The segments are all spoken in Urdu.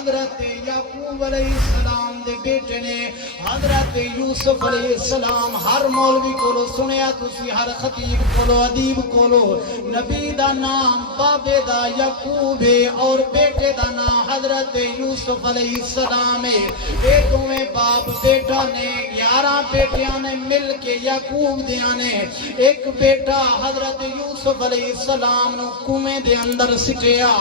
حضرت یعقوب علیہ السلام دے بیٹے نے حضرت یوسف علیہ السلام ہر مولوی کولو سنیا تسی ہر خطیب کولو ادیب کولو نبی دا نام بابے دا یعقوب ہے اور بیٹے دا نام حضرت یوسف علیہ السلام ہے اے دویں باپ بیٹا نے 11 بیٹیاں نے مل کے یعقوب دیاں نے ایک بیٹا حضرت یوسف علیہ السلام نو کنویں دے اندر سٹیا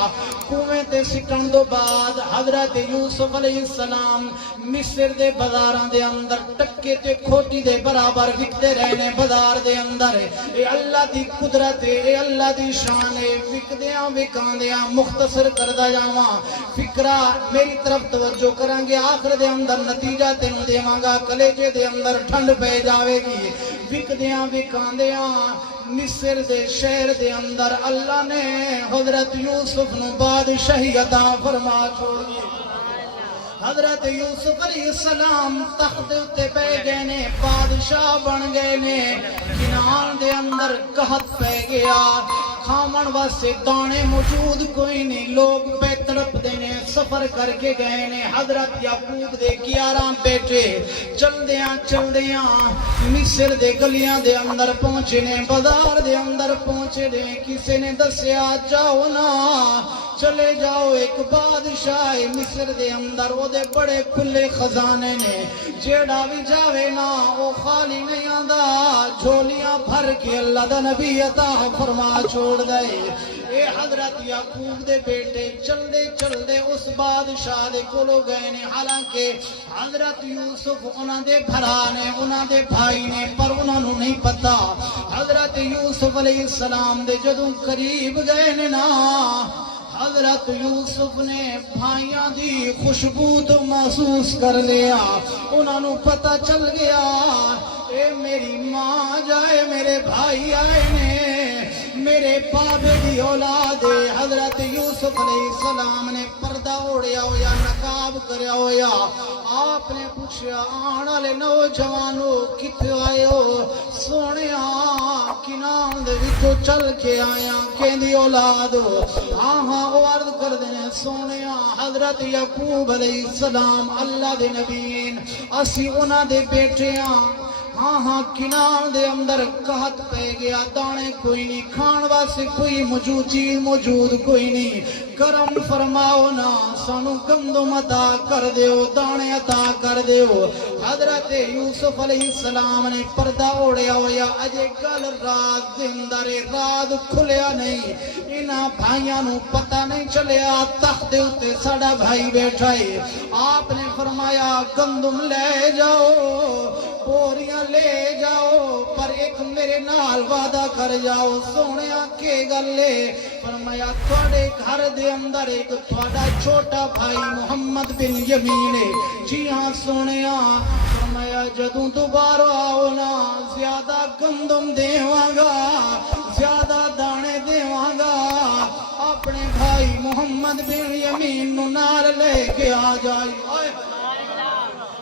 کنویں تے سٹن دو بعد حضرت یوسف علیہ السلام مصر دے بازاراں دے اندر ٹکے تے کھوٹی دے برابر وکتے رہنے بازار دے اندر اے اللہ دی قدرت اے اللہ دی شان ہے وکدیاں وکاندیاں مختصر کردہ جاواں فکرہ میری طرف توجہ کریں گے آخر دے اندر نتیجہ تینوں دیواں گا کلیجے دے اندر ٹھنڈ پہ جاوے گی وکدیاں وکاندیاں مصر دے شہر دے اندر اللہ نے حضرت یوسف نو بادشاہی عطا فرما چھوڑی حضرت یوسف علیہ السلام تخت اتے پہ گئے نے بادشاہ بن گئے نے کنان دے اندر قحط پہ گیا کھامن واسے دانے موجود کوئی نہیں لوگ پہ تڑپ دینے سفر کر کے گئے نے حضرت یعقوب دے 11 بیٹے چل دیاں مصر دے گلیاں دے اندر پہنچے نے بازار دے اندر پہنچے نے کسی نے دسیا جاؤ نا چلے جاؤ ایک بادشاہ مصر دے اندر وہ دے بڑے کھلے خزانے نے جیڑا بھی جاوے نا وہ خالی نہیں آندا جھولیاں بھر کے اللہ دا نبی عطا فرما چھوڑ گئے اے حضرت یعقوب دے بیٹے چل دے اس بادشاہ دے کولو گئے نے حالانکہ حضرت یوسف انہاں دے بھرا نے انہاں دے بھائی نے پر انہاں نو نہیں پتا حضرت یوسف علیہ السلام دے جدوں قریب گئے نے نا حضرت یوسف نے بھائیاں دی خوشبو تو محسوس کر لیا انہاں نو پتہ چل گیا اے میری ماں جائے میرے بھائی آئے نے میرے بابے دی اولاد حضرت یوسف علیہ السلام نے پردہ اوڑیا ہویا نقاب کریا ہویا آپ نے پوچھا آن والے نوجوانو کتے آئے ہو سونیا کنان دے وچوں چل کے آیا کہندی اولاد ہو ہاں وہ عرض کر دینے سونیا حضرت یعقوب علیہ السلام اللہ دے نبیین اسی انہاں دے بیٹیاں ہاں کنان دے اندر قحط پہ گیا دانے کوئی نہیں کھان واسے کوئی چیز موجود کوئی نہیں کرم فرماؤ نا سانو گندم عطا کر دیو دانے عطا کر دیو حضرت یوسف علیہ السلام نے پردہ اوڑیا ہویا اجے گل رات دے اندر رات کھلیا نہیں انہاں بھائیاں نو پتہ نہیں چلیا تخت دے اتے ساڈا بھائی بیٹھا ہے آپ نے فرمایا گندم لے جاؤ بوریاں لے جاؤ پر ایک میرے نال وعدہ کر جاؤ سونیا کے گلے فرمایا تھوڑے گھر دے اندر ایک تھوڑا چھوٹا بھائی محمد بن یمین ہے جی ہاں سونیا فرمایا جدوں دوبارہ آؤ نا زیادہ گندم دیواں گا زیادہ دانے دیواں گا اپنے بھائی محمد بن یمین نو نال لے کے آ جائی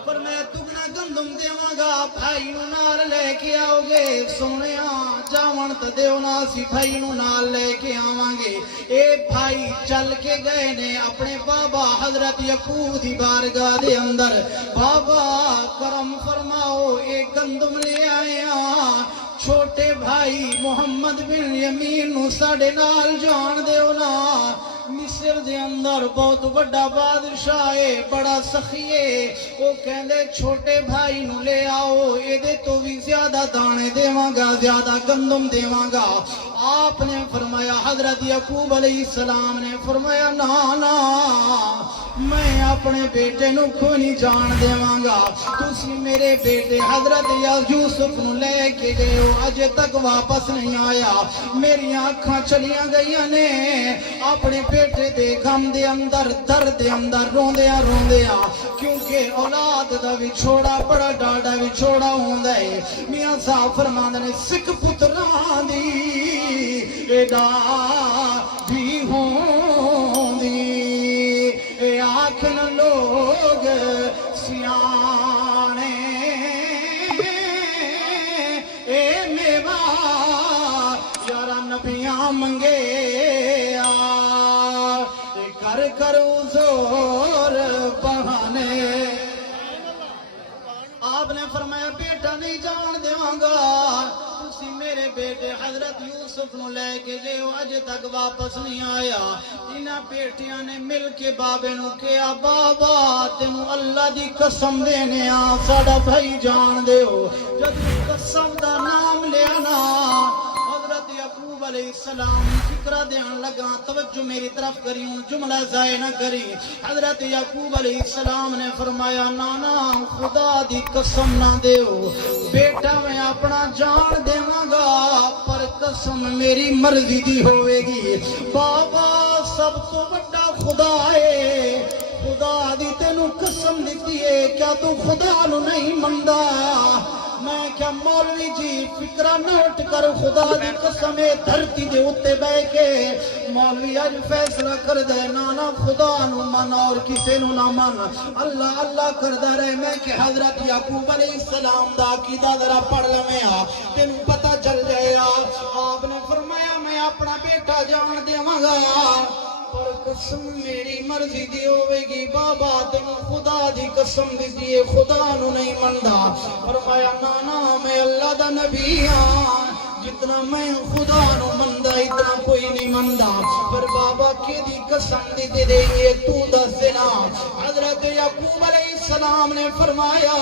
پر میں تگنا گندم دیواں گا بھائی نو نال لے کے آؤ گے سونیا جاون تے دیو نا سی بھائی نو نال لے کے آواں گے اے بھائی چل کے گئے نے اپنے بابا حضرت یعقوب دی بارگاہ دے اندر بابا کرم فرماؤ اے گندم لے آئے چھوٹے بھائی محمد بن یمین نو ساڈے نال جان دیو نا مصر دے اندر بہت بڑا بادشاہ ہے بڑا سخی ہے وہ کہندے چھوٹے بھائی نو لے آؤ اے دے تو بھی زیادہ دانے دیواں گا زیادہ گندم دیواں گا آپ نے فرمایا حضرت یعقوب علیہ السلام نے فرمایا نا میں اپنے بیٹے نو کوئی نہیں جان دیواں گا تسی میرے بیٹے حضرت یوسف نو لے کے گئے ہو اجے تک واپس نہیں آیا میری آنکھاں چلیاں گئیاں نے اپنے بیٹے دے غم دے اندر درد دے اندر روندیاں کیونکہ اولاد دا وچھوڑا بڑا ڈاڈا وچھوڑا ہوندا ہے میاں صاحب فرماندے نے سکھ پتراں دی ایڈا بھی ہوندی اے آکھن لوگ سیانے اے میوا یارا نبیاں منگے کر زور نے آپ نے فرمایا بیٹا نہیں جان دیواں گا تسی میرے بیٹے حضرت یوسف نو لے کے جیو اجے تک واپس نہیں آیا انہاں بیٹیاں نے مل کے بابے نو کہا بابا تینوں اللہ دی قسم دینے آ ساڈا بھائی جان دیو جد قسم دا نام لیا نا حضرت یعقوب علیہ السلام فکرہ دیان لگا توجہ میری طرف کری ان جملہ ضائع نہ کری حضرت یعقوب علیہ السلام نے فرمایا نانا خدا دی قسم نہ دیو بیٹا میں اپنا جان دیواں گا پر قسم میری مرضی دی ہوئے گی بابا سب تو بڑا خدا ہے خدا دی تینوں قسم دیتی ہے کیا تو خدا نو نہیں مندا میں کیا مولوی جی فکرہ نوٹ کر خدا دی قسم دھرتی دے اتے بے کے مولوی آج فیصلہ کر دے نانا خدا نو من اور کسے نو نہ من اللہ اللہ کر دے رہے میں کہ حضرت یعقوب علیہ السلام دا عقیدہ ذرا پڑھ لیں تینوں پتہ چل جائے آپ نے فرمایا میں اپنا بیٹا جان دیواں گا پر قسم میری مرضی دی ہوئے گی بابا تینوں خدا دی قسم دیئے خدا نو نہیں مندا فرمایا نانا میں اللہ دا نبی ہاں جتنا میں خدا نو مندا اتنا کوئی نہیں مندا پر بابا کی دی قسم دی دے یہ تو دس دینا حضرت یعقوب علیہ السلام نے فرمایا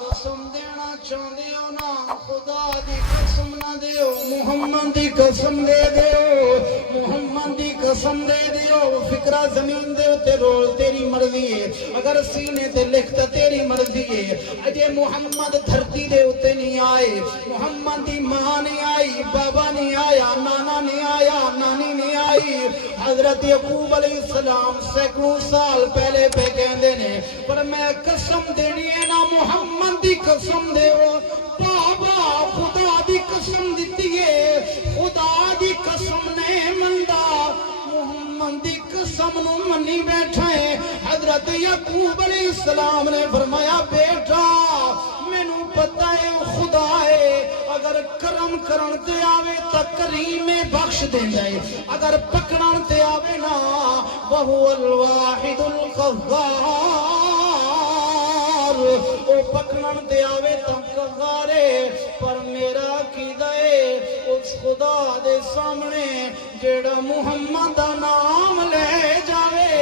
قسم دینا چاہندے ہو نا خدا دی قسم نہ دیو محمد دی قسم دے دیو محمد دی قسم دے دیو فکرہ زمین دے تے رول تیری مرضی ہے اگر سینے تے لکھتا تیری مرضی ہے اجے محمد دھرتی دے اتے نہیں آئے محمد دی ماں نہیں آئی بابا نہیں آیا نانا نہیں آیا نانی نہیں آئی حضرت یعقوب علیہ السلام سینکڑوں سال پہلے پہ کہندے نے پر میں قسم دینی ہے نا محمد دی قسم دے بابا خدا دی قسم دیتی ہے خدا دی قسم نہیں مندا محمد دی قسم نو منی بیٹھا ہے حضرت یعقوب علیہ السلام نے فرمایا بیٹا مینوں پتہ ہے خدا ہے اگر کرم کرن تے آوے تا کریم بخش دے جائے اگر پکڑن تے آوے نا وہو الواحد القہار او پکڑن تے آوے تا قہارے پر میرا عقیدہ ہے اس خدا دے سامنے جیڑا محمد دا نام لے جاوے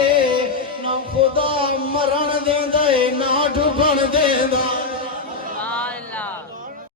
نہ خدا مرن دیندا ہے نہ ڈوبن دیندا